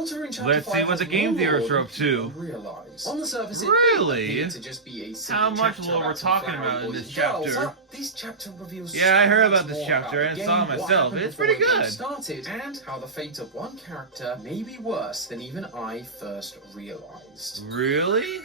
Deltarune chapter Let's see 5 what the has game more theorists lore are up to. than you realize. On the surface, it Really? may appear to just be a simple How much chapter lore we're about some talking flowery about in boys this and girls, chapter? but this chapter reveals Yeah, I heard so much about this more chapter about the and saw it game, what myself. happened It's before pretty the game good. started, and how the fate of one character may be worse than even I first realized. Really?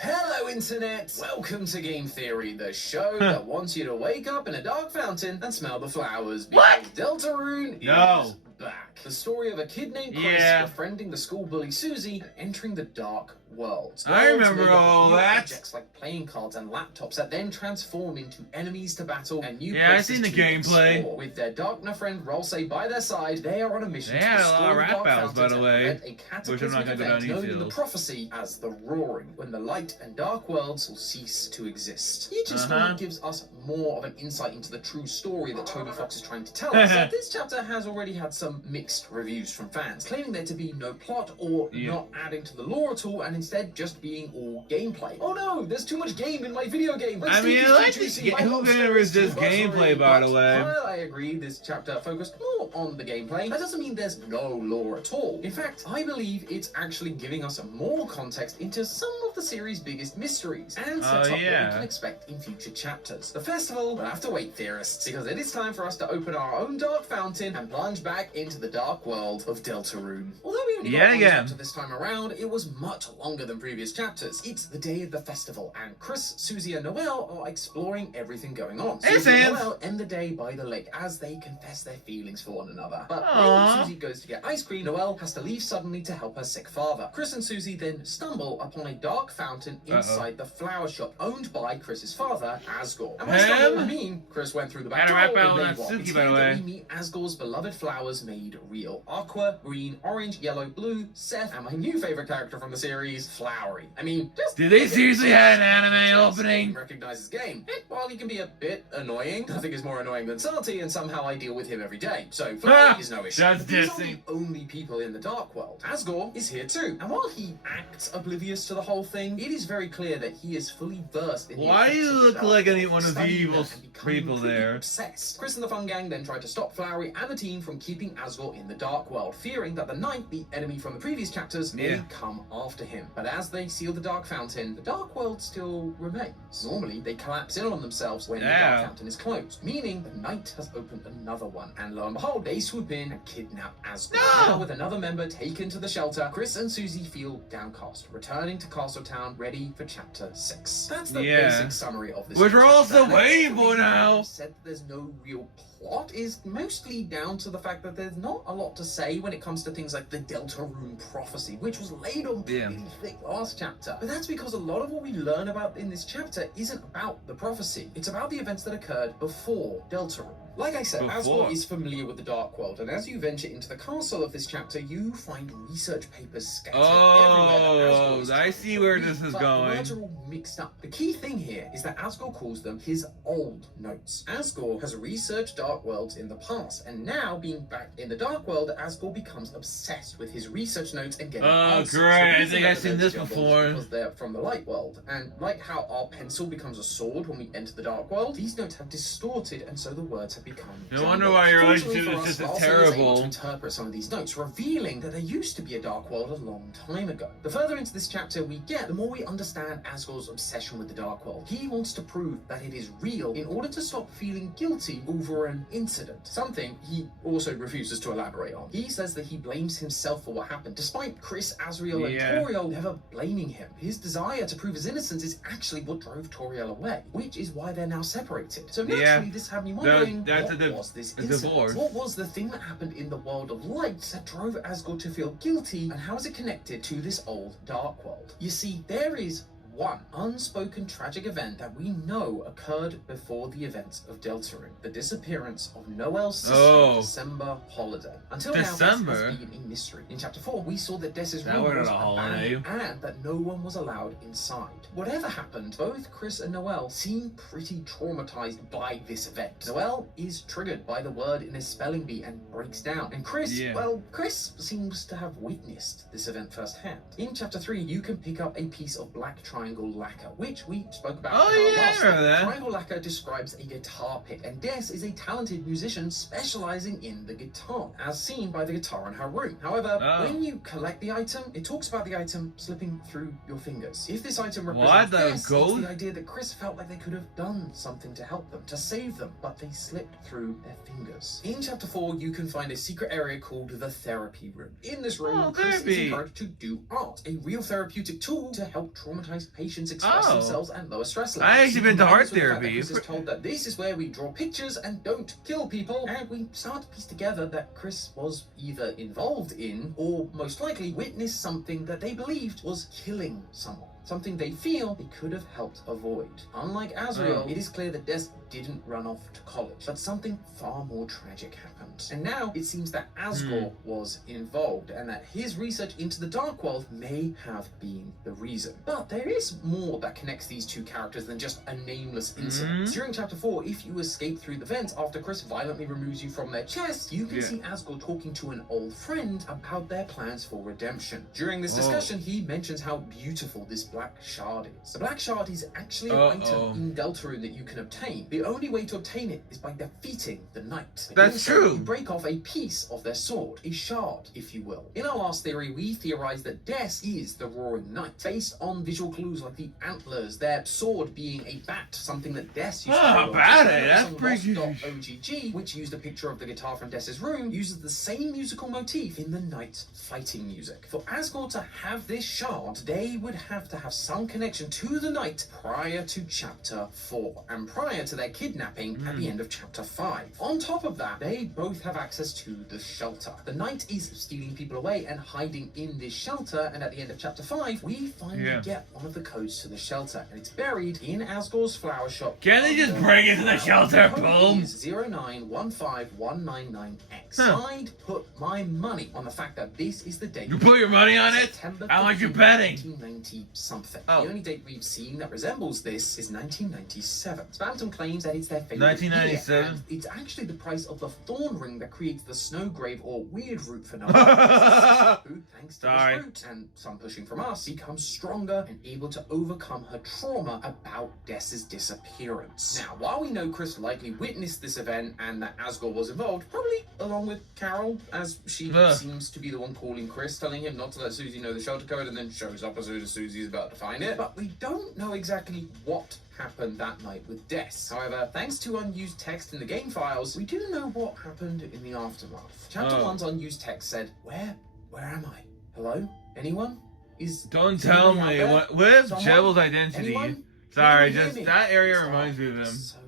Hello Internet! Welcome to Game Theory, the show that wants you to wake up in a dark fountain and smell the flowers. Because Deltarune is back. The story of a kid named Chris befriending the school bully Susie and entering the dark worlds. I remember all that. Objects like playing cards and laptops that then transform into enemies to battle and new I've seen the gameplay. Explore. With their Darkner friend Rolsei by their side, they are on a mission to destroy a lot of rap Dark battles, by the way, a cataclysmic event known in the prophecy as the Roaring, when the light and dark worlds will cease to exist. Each installment gives us more of an insight into the true story that Toby Fox is trying to tell us. This chapter has already had some mixed reviews from fans, claiming there to be no plot or not adding to the lore at all, and instead just being all gameplay. Oh no, there's too much game in my video game. Who can resist gameplay, by the way? While I agree this chapter focused more on the gameplay, that doesn't mean there's no lore at all. In fact, I believe it's actually giving us more context into some of the series' biggest mysteries, and sets up what we can expect in future chapters. The festival will have to wait, theorists, because it is time for us to open our own dark fountain and plunge back into the dark world of Deltarune. Although we only got one chapter this time around, it was much longer than previous chapters. It's the day of the festival, and Chris, Susie, and Noelle are exploring everything going on. Susie and Noelle end the day by the lake as they confess their feelings for one another. But when Susie goes to get ice cream, Noelle has to leave suddenly to help her sick father. Chris and Susie then stumble upon a dark fountain inside the flower shop owned by Chris's father, Asgore. And by stumble, I mean Chris went through the back door and we meet Asgore's beloved flowers made real. Aqua, green, orange, yellow, blue, Seth, and my new favorite character from the series, Flowery. I mean, just did they seriously have an anime opening? Recognize his game. And while he can be a bit annoying, nothing is more annoying than Salty, and somehow I deal with him every day. So Flowery is no issue. These are the only people in the dark world. Asgore is here too. And while he acts oblivious to the whole thing, it is very clear that he is fully versed in Why do you look like any one of the evil people there? Obsessed. Chris and the Fun Gang then try to stop Flowery and the team from keeping Asgore in the dark world, fearing that the Knight, the enemy from the previous chapters, may come after him. But as they seal the dark fountain, the dark world still remains. Normally, they collapse in on themselves when the dark fountain is closed, meaning the Knight has opened another one. And lo and behold, they swoop in and kidnap Asgore. Now, with another member taken to the shelter, Chris and Susie feel downcast, returning to Castletown, ready for chapter 6. That's the basic summary of this. Which we're also waiting for now. Said that there's no real plot is mostly down to the fact that there's not a lot to say when it comes to things like the Deltarune prophecy, which was laid on pretty thick last chapter. But that's because a lot of what we learn about in this chapter isn't about the prophecy. It's about the events that occurred before Deltarune. Like I said, Asgore is familiar with the Dark World, and as you venture into the castle of this chapter, you find research papers scattered everywhere. I see where this is going. The words are all mixed up. The key thing here is that Asgore calls them his old notes. Asgore has researched Dark Worlds in the past, and now, being back in the Dark World, Asgore becomes obsessed with his research notes and getting answers. Great! I think I've seen this before. Because they're from the Light World, and like how our pencil becomes a sword when we enter the Dark World, these notes have distorted, and so the words have become no wonder why your relationship is just terrible. To interpret some of these notes, revealing that there used to be a Dark World a long time ago. The further into this chapter we get, the more we understand Asgore's obsession with the Dark World. He wants to prove that it is real in order to stop feeling guilty over an incident, something he also refuses to elaborate on. He says that he blames himself for what happened, despite Chris, Asriel, and Toriel never blaming him. His desire to prove his innocence is actually what drove Toriel away, which is why they're now separated. So naturally, this had me wondering, what was this incident? What was the thing that happened in the world of light that drove Asgore to feel guilty, and how is it connected to this old Dark World? You see, there is one unspoken tragic event that we know occurred before the events of Deltarune: the disappearance of Noelle's sister, December Holiday. Until now, this has been a mystery. In chapter 4, we saw that Dessa's room was abandoned and that no one was allowed inside. Whatever happened, both Chris and Noelle seem pretty traumatized by this event. Noelle is triggered by the word in his spelling bee and breaks down. And Chris, well, Chris seems to have witnessed this event firsthand. In chapter 3, you can pick up a piece of black triangle triangle lacquer, which we spoke about. Oh, in our yeah, last I remember that. Triangle lacquer describes a guitar pick, and Des is a talented musician specializing in the guitar, as seen by the guitar in her room. However, when you collect the item, it talks about the item slipping through your fingers. If this item represents Des, it's the idea that Chris felt like they could have done something to help them, to save them, but they slipped through their fingers. In chapter 4, you can find a secret area called the therapy room. In this room, Chris is encouraged to do art, a real therapeutic tool to help traumatized patients express themselves and lower stress levels. I actually been to art therapy. Chris is told that this is where we draw pictures and don't kill people, and we start to piece together that Chris was either involved in or most likely witnessed something that they believed was killing someone. Something they feel they could have helped avoid. Unlike Azrael, it is clear that Des didn't run off to college, but something far more tragic happened. And now it seems that Asgore was involved, and that his research into the Dark World may have been the reason. But there is more that connects these two characters than just a nameless incident. During chapter 4, if you escape through the vent after Chris violently removes you from their chest, you can see Asgore talking to an old friend about their plans for redemption. During this discussion, he mentions how beautiful this black shard is. The black shard is actually an item in Deltarune that you can obtain. The only way to obtain it is by defeating the knight. That's true. You break off a piece of their sword, a shard, if you will. In our last theory, we theorized that Des is the Roaring Knight, based on visual clues like the antlers, their sword being a bat, something that Des used to That's pretty OGG, which used a picture of the guitar from Des's room, uses the same musical motif in the knight's fighting music. For Asgore to have this shard, they would have to have some connection to the knight prior to chapter 4 and prior to their kidnapping at the end of chapter 5. On top of that, they both have access to the shelter. The knight is stealing people away and hiding in this shelter, and at the end of chapter 5, we finally get one of the codes to the shelter, and it's buried in Asgore's flower shop. Can they just bring it to the shelter? Boom! 0915199X. I'd put my money on the fact that this is the date. You put your money on it? How much you betting? 1990 something. The only date we've seen that resembles this is 1997. Spamton claims that it's their favorite 1997. Year, and it's actually the price of the thorn ring that creates the snow grave or weird root for Noah. Who, thanks to this root and some pushing from us, becomes stronger and able to overcome her trauma about Des's disappearance. Now, while we know Chris likely witnessed this event and that Asgore was involved, probably along with Carol, as she seems to be the one calling Chris, telling him not to let Susie know the shelter code, and then shows up as soon as Susie's about to find it. But we don't know exactly what happened that night with Des. However, thanks to unused text in the game files, we do know what happened in the aftermath. Chapter 1's unused text said, Where am I? Hello? Anyone? Don't tell me. What if Jebel's identity? Anyone? Sorry, just that area reminds me of him. It's so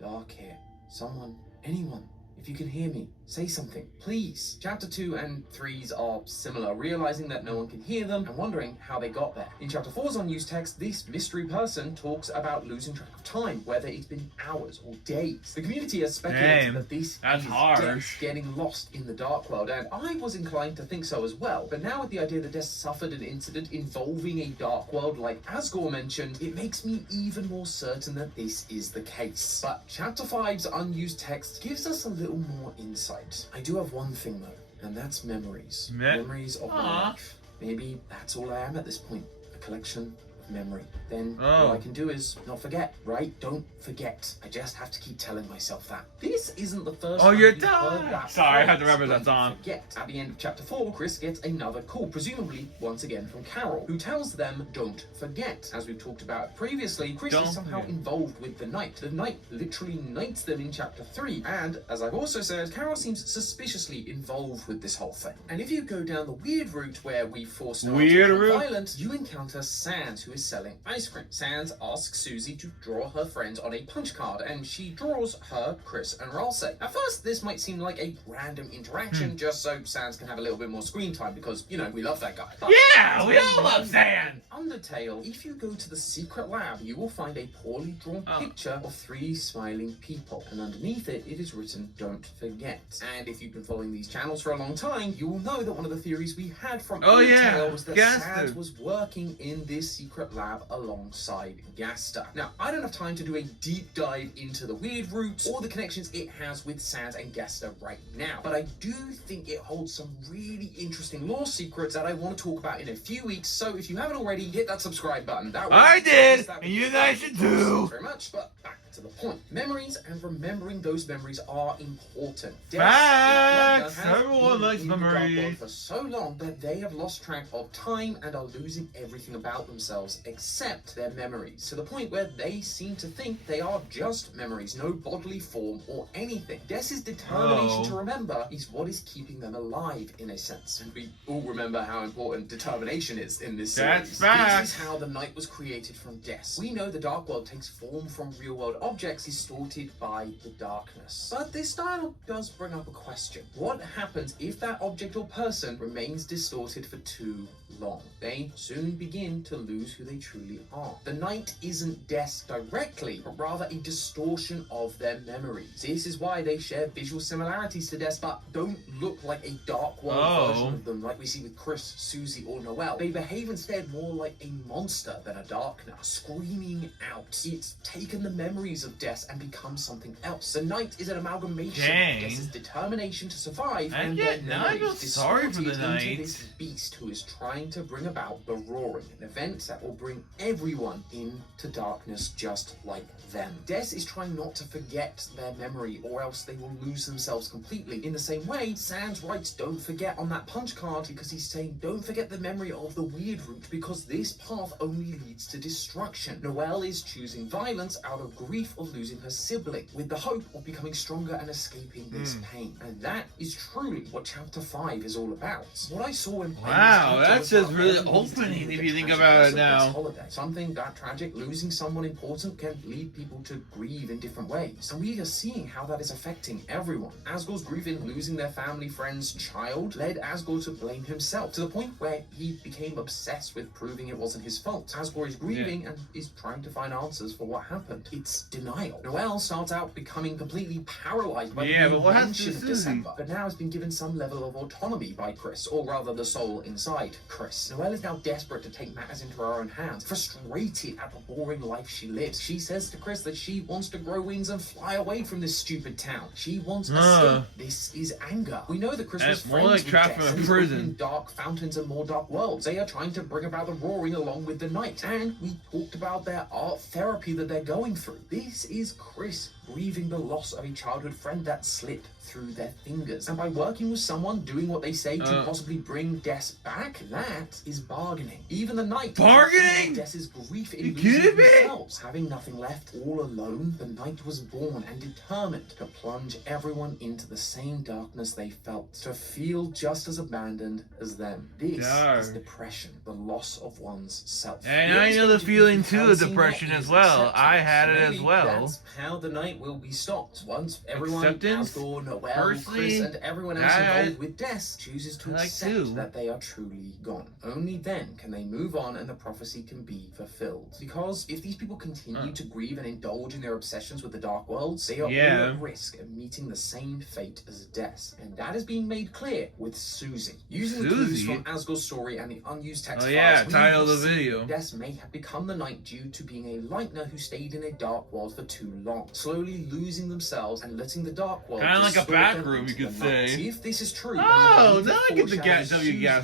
dark here. Someone, anyone, if you can hear me, say something, please. Chapter 2 and 3's are similar, realizing that no one can hear them and wondering how they got there. In Chapter 4's unused text, this mystery person talks about losing track of time, whether it's been hours or days. The community has speculated that this is Des getting lost in the Dark World, and I was inclined to think so as well. But now with the idea that Des suffered an incident involving a Dark World like Asgore mentioned, it makes me even more certain that this is the case. But Chapter 5's unused text gives us a little more insight. I do have one thing though, and that's memories. Memories of my life. Maybe that's all I am at this point. A collection of memory. Then all I can do is not forget, right? Don't forget. I just have to keep telling myself that. This isn't the first time you're we've heard that. Sorry, I had to remember that song. Forget. At the end of chapter 4, Chris gets another call, presumably once again from Carol, who tells them, don't forget. As we've talked about previously, Chris is somehow involved with the knight. The knight literally knights them in chapter 3, and as I've also said, Carol seems suspiciously involved with this whole thing. And if you go down the weird route where we force violence, you encounter Sans, who is selling ice cream. Sans asks Susie to draw her friends on a punch card, and she draws her, Chris, and Ralsei. At first, this might seem like a random interaction, just so Sans can have a little bit more screen time, because, you know, we love that guy. But yeah, we all love Sans! Undertale, if you go to the secret lab, you will find a poorly drawn picture of 3 smiling people, and underneath it, it is written, don't forget. And if you've been following these channels for a long time, you will know that one of the theories we had from Undertale was that Sans was working in this secret secret lab alongside Gaster. Now, I don't have time to do a deep dive into the weird roots or the connections it has with Sans and Gaster right now, but I do think it holds some really interesting lore secrets that I want to talk about in a few weeks. So if you haven't already, hit that subscribe button. That way, I did, and you guys should too. Thanks very much, but back to the point. Memories and remembering those memories are important. Facts! Everyone likes memories. For so long that they have lost track of time and are losing everything about themselves except their memories, to the point where they seem to think they are just memories, no bodily form or anything. Dess's determination to remember is what is keeping them alive in a sense. And we all remember how important determination is in this series. This is how the night was created from Des. We know the dark world takes form from real world objects distorted by the darkness. But this dialogue does bring up a question. What happens if that object or person remains distorted for too long? They soon begin to lose who they truly are. The night isn't Des directly, but rather a distortion of their memories. This is why they share visual similarities to Des, but don't look like a dark world version of them like we see with Chris, Susie, or Noelle. They behave instead more like a monster than a darkner, screaming out. It's taken the memories of Des and become something else. The night is an amalgamation of Des's determination to survive and yet now I feel sorry for the night into this beast who is trying to bring about the roaring, an event that will bring everyone into darkness just like them. Des is trying not to forget their memory or else they will lose themselves completely. In the same way, Sans writes don't forget on that punch card because he's saying don't forget the memory of the weird route because this path only leads to destruction. Noelle is choosing violence out of grief of losing her sibling with the hope of becoming stronger and escaping this pain. And that is truly what chapter 5 is all about. What I saw in that's just really opening if you think about it now. Something that tragic, losing someone important, can lead people to grieve in different ways. And we are seeing how that is affecting everyone. Asgore's grief in losing their family, friends, child led Asgore to blame himself to the point where he became obsessed with proving it wasn't his fault. Asgore is grieving and is trying to find answers for what happened. It's denial. Noelle starts out becoming completely paralyzed by the invention of December, but now has been given some level of autonomy by Chris, or rather the soul inside Chris. Noelle is now desperate to take matters into her own hands, frustrated at the boring life she lives. She says to Chris that she wants to grow wings and fly away from this stupid town. She wants escape. This is anger. We know that Chris was friends with Des, prison. Dark fountains and more dark worlds. They are trying to bring about the roaring along with the night. And we talked about their art therapy that they're going through. This is Chris grieving the loss of a childhood friend that slipped through their fingers. And by working with someone, doing what they say to possibly bring Des back, that is bargaining. Even the night bargaining Des's grief in losing themselves. Having nothing left, all alone, the night was born and determined to plunge everyone into the same darkness they felt, to feel just as abandoned as them. This is depression, the loss of one's self. And I know the feeling too of depression as well. I had it as well. That's how the night will be stopped. Once everyone, Asgore, Noelle, Chris, and everyone else involved with Des chooses to accept that they are truly gone. Only then can they move on and the prophecy can be fulfilled. Because if these people continue to grieve and indulge in their obsessions with the dark worlds, they are all at risk of meeting the same fate as Des. And that is being made clear with Susie. Using the clues from Asgore's story and the unused text files, title of the video. Des may have become the Knight due to being a Lightner who stayed in a dark world for too long, slowly losing themselves and letting the dark world kind of like a back room, you could say. If this is true, now I get the gas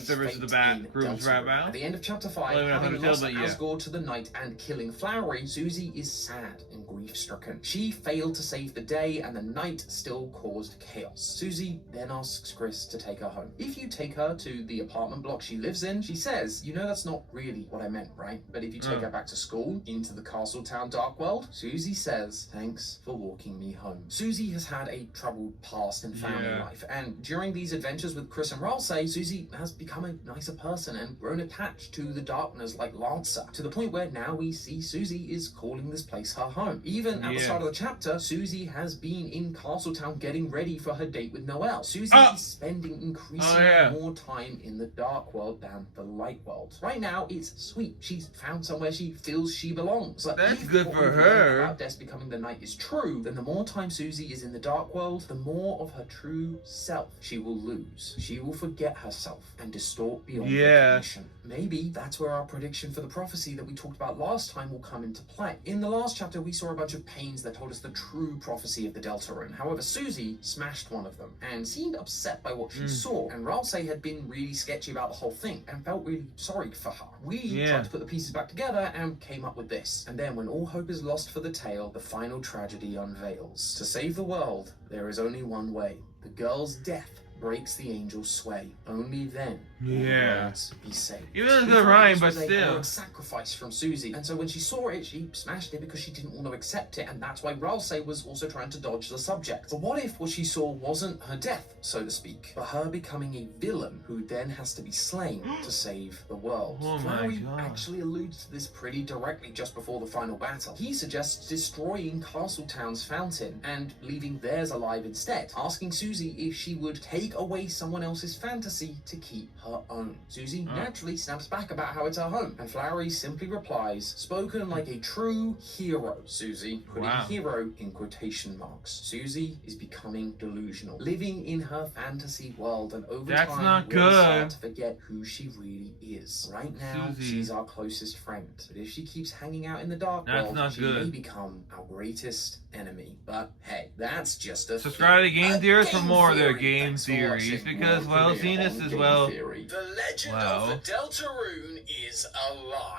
service to the back rooms right now. At the end of chapter 5, having lost Asgore to the Night and killing Flowery, Susie is sad and grief-stricken. She failed to save the day and the night still caused chaos. Susie then asks Chris to take her home. If you take her to the apartment block she lives in, she says, you know that's not really what I meant, right? But if you take her back to school, into the Castletown dark world, Susie says, thanks for walking me home. Susie has had a troubled past and family life, and during these adventures with Chris and Ralsei, Susie has become a nicer person and grown attached to the darkness like Lancer, to the point where now we see Susie is calling this place her home. Even at the start of the chapter, Susie has been in Castletown getting ready for her date with Noelle. Susie is spending increasingly more time in the dark world than the light world. Right now, it's sweet. She's found somewhere she feels she belongs. Like, that's good for her. About Des becoming the Knight is true. true, then the more time Susie is in the dark world, the more of her true self she will lose. She will forget herself and distort beyond recognition. Maybe that's where our prediction for the prophecy that we talked about last time will come into play. In the last chapter, we saw a bunch of pains that told us the true prophecy of the Deltarune. However, Susie smashed one of them and seemed upset by what she saw, and Ralsei had been really sketchy about the whole thing and felt really sorry for her. We tried to put the pieces back together and came up with this. And then when all hope is lost for the tale, the final tragedy unveils. To save the world, there is only one way. The girl's death breaks the angel's sway. Only then will the worlds be saved. Even though it's a rhyme, but still. A sacrifice from Susie. And so when she saw it, she smashed it because she didn't want to accept it, and that's why Ralsei was also trying to dodge the subject. But what if what she saw wasn't her death, so to speak, but her becoming a villain who then has to be slain to save the world? Flowey actually alludes to this pretty directly just before the final battle. He suggests destroying Castletown's fountain and leaving theirs alive instead, asking Susie if she would take away someone else's fantasy to keep her own. Susie naturally snaps back about how it's her home, and Flowery simply replies, spoken like a true hero. Susie, putting hero in quotation marks. Susie is becoming delusional, living in her fantasy world, and over time will start to forget who she really is. Right now, she's our closest friend, but if she keeps hanging out in the dark world, she may become our greatest enemy. But hey, that's just a subscribe to Game Theories for more of their game theories, because, well, seeing this as well. The legend of the Deltarune is alive.